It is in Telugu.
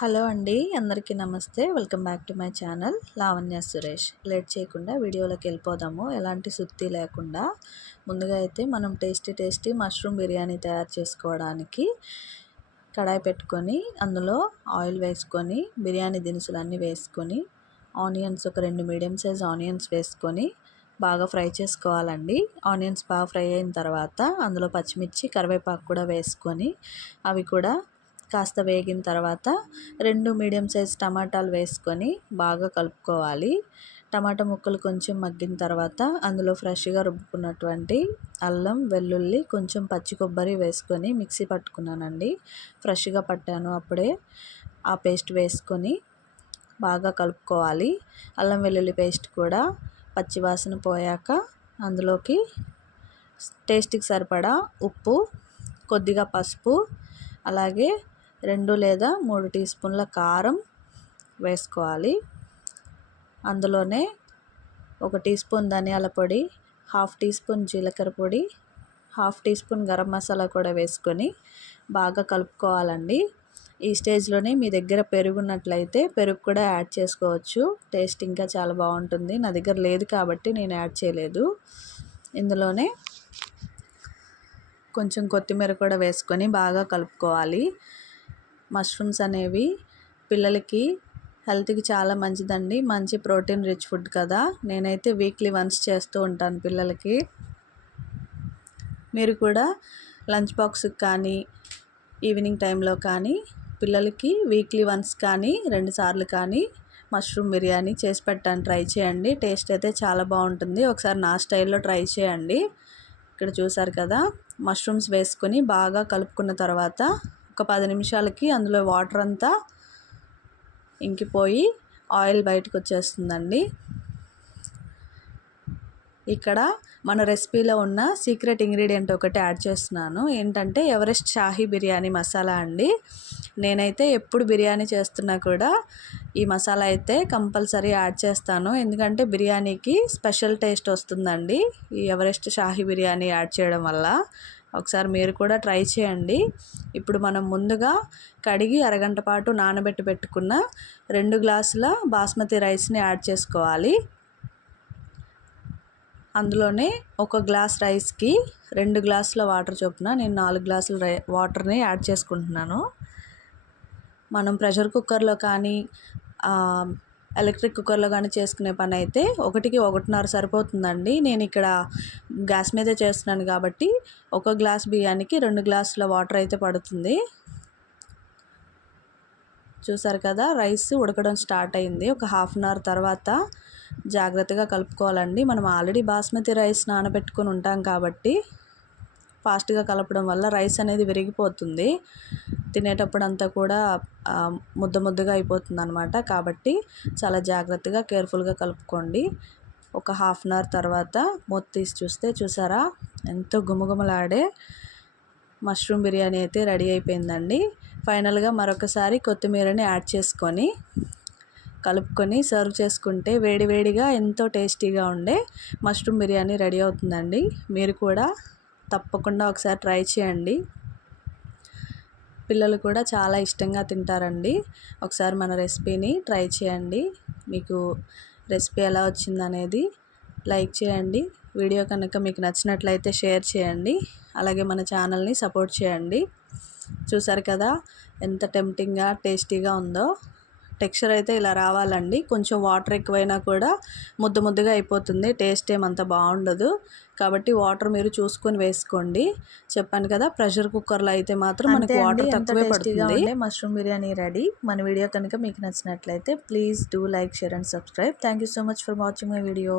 హలో అండి, అందరికీ నమస్తే. Welcome back to my channel Lavanya Suresh. Late చేయకుండా వీడియోలోకి వెళ్ళిపోదాము, ఎలాంటి సుత్తి లేకుండా. ముందుగా అయితే మనం టేస్టీ మష్రూమ్ బిర్యానీ తయారు చేసుకోవడానికి కడాయి పెట్టుకొని అందులో ఆయిల్ వేసుకొని బిర్యానీ దినుసులన్నీ వేసుకొని ఆనియన్స్ ఒక 2 మీడియం సైజ్ ఆనియన్స్ వేసుకొని బాగా ఫ్రై చేసుకోవాలండి. ఆనియన్స్ బాగా ఫ్రై అయిన తర్వాత అందులో పచ్చిమిర్చి కరివేపాకు కూడా వేసుకొని అవి కూడా కాస్త వేగిన తర్వాత 2 మీడియం సైజ్ టమాటాలు వేసుకొని బాగా కలుపుకోవాలి. టమాటా ముక్కలు కొంచెం మగ్గిన తర్వాత అందులో ఫ్రెష్గా రుబ్బుకున్నటువంటి అల్లం వెల్లుల్లి కొంచెం పచ్చి కొబ్బరి వేసుకొని మిక్సీ పట్టుకున్నానండి. ఫ్రెష్గా పట్టాను అప్పుడే. ఆ పేస్ట్ వేసుకొని బాగా కలుపుకోవాలి. అల్లం వెల్లుల్లి పేస్ట్ కూడా పచ్చివాసన పోయాక అందులోకి టేస్ట్కి సరిపడా ఉప్పు, కొద్దిగా పసుపు, అలాగే 2 లేదా 3 టీ స్పూన్ల కారం వేసుకోవాలి. అందులోనే 1 టీ స్పూన్ ధనియాల పొడి, 1/2 టీ స్పూన్ జీలకర్ర పొడి, 1/2 టీ స్పూన్ గరం మసాలా కూడా వేసుకొని బాగా కలుపుకోవాలండి. ఈ స్టేజ్లోనే మీ దగ్గర పెరుగు ఉన్నట్లయితే పెరుగు కూడా యాడ్ చేసుకోవచ్చు. టేస్ట్ ఇంకా చాలా బాగుంటుంది. నా దగ్గర లేదు కాబట్టి నేను యాడ్ చేయలేదు. ఇందులోనే కొంచెం కొత్తిమీర కూడా వేసుకొని బాగా కలుపుకోవాలి. మష్రూమ్స్ అనేవి పిల్లలకి హెల్త్కి చాలా మంచిదండి. మంచి ప్రోటీన్ రిచ్ ఫుడ్ కదా. నేనైతే వీక్లీ వన్స్ చేస్తూ ఉంటాను పిల్లలకి. మీరు కూడా లంచ్ బాక్స్కి కానీ ఈవినింగ్ టైంలో కానీ పిల్లలకి వీక్లీ వన్స్ కానీ 2 సార్లు కానీ మష్రూమ్ బిర్యానీ చేసి పెట్టండి, ట్రై చేయండి. టేస్ట్ అయితే చాలా బాగుంటుంది. ఒకసారి నా స్టైల్లో ట్రై చేయండి. ఇక్కడ చూసారు కదా, మష్రూమ్స్ వేసుకొని బాగా కలుపుకున్న తర్వాత ఒక 10 నిమిషాలకి అందులో వాటర్ అంతా ఇంకిపోయి ఆయిల్ బయటకు వచ్చేస్తుందండి. ఇక్కడ మన రెసిపీలో ఉన్న సీక్రెట్ ఇంగ్రీడియంట్ ఒకటి యాడ్ చేస్తున్నాను. ఏంటంటే ఎవరెస్ట్ షాహీ బిర్యానీ మసాలా అండి. నేనైతే ఎప్పుడు బిర్యానీ చేస్తున్నా కూడా ఈ మసాలా అయితే కంపల్సరీ యాడ్ చేస్తాను. ఎందుకంటే బిర్యానీకి స్పెషల్ టేస్ట్ వస్తుందండి ఈ ఎవరెస్ట్ షాహీ బిర్యానీ యాడ్ చేయడం వల్ల. ఒకసారి మీరు కూడా ట్రై చేయండి. ఇప్పుడు మనం ముందుగా కడిగి అరగంట పాటు నానబెట్టి పెట్టుకున్న 2 గ్లాసుల బాస్మతి రైస్ని యాడ్ చేసుకోవాలి. అందులోనే 1 గ్లాస్ రైస్కి 2 గ్లాసుల వాటర్ చొప్పున నేను 4 గ్లాసుల వాటర్ని యాడ్ చేసుకుంటున్నాను. మనం ప్రెషర్ కుక్కర్లో కానీ ఎలక్ట్రిక్ కుక్కర్లో కానీ చేసుకునే పని అయితే 1కి 1.5 సరిపోతుందండి. నేను ఇక్కడ గ్యాస్ మీదే చేస్తున్నాను కాబట్టి 1 గ్లాస్ బియ్యానికి 2 గ్లాసుల వాటర్ అయితే పడుతుంది. చూసారు కదా, రైస్ ఉడకడం స్టార్ట్ అయింది. ఒక హాఫ్ అన్ అవర్ తర్వాత జాగ్రత్తగా కలుపుకోవాలండి. మనం ఆల్రెడీ బాస్మతి రైస్ నానబెట్టుకొని ఉంటాం కాబట్టి ఫాస్ట్గా కలపడం వల్ల రైస్ అనేది విరిగిపోతుంది. తినేటప్పుడు అంతా కూడా ముద్దగా అయిపోతుంది అనమాట. కాబట్టి చాలా జాగ్రత్తగా కేర్ఫుల్గా కలుపుకోండి. ఒక హాఫ్ అన్ అవర్ తర్వాత మూత తీసి చూస్తే చూసారా, ఎంతో గుమగుమలాడే మష్రూమ్ బిర్యానీ అయితే రెడీ అయిపోయిందండి. ఫైనల్గా మరొకసారి కొత్తిమీరని యాడ్ చేసుకొని కలుపుకొని సర్వ్ చేసుకుంటే వేడివేడిగా ఎంతో టేస్టీగా ఉండే మష్రూమ్ బిర్యానీ రెడీ అవుతుందండి. మీరు కూడా తప్పకుండా ఒకసారి ట్రై చేయండి. పిల్లలు కూడా చాలా ఇష్టంగా తింటారండి. ఒకసారి మన రెసిపీని ట్రై చేయండి. మీకు రెసిపీ ఎలా వచ్చిందనేది లైక్ చేయండి. వీడియో కనుక మీకు నచ్చినట్లయితే షేర్ చేయండి. అలాగే మన ఛానల్ని సపోర్ట్ చేయండి. చూసారు కదా ఎంత టెంప్టింగ్గా టేస్టీగా ఉందో. టెక్స్చర్ అయితే ఇలా రావాలండి. కొంచెం వాటర్ ఎక్కువైనా కూడా ముద్దగా అయిపోతుంది. టేస్ట్ ఏమంత బాగుండదు. కాబట్టి వాటర్ మీరు చూసుకొని వేసుకోండి. చెప్పాను కదా, ప్రెషర్ కుక్కర్లో అయితే మాత్రం మనకి వాటర్ తక్కువే పడుతుంది. Mushroom biryani ready. మన వీడియో కనుక మీకు నచ్చినట్లయితే please do like, share and subscribe. Thank you so much for watching my video.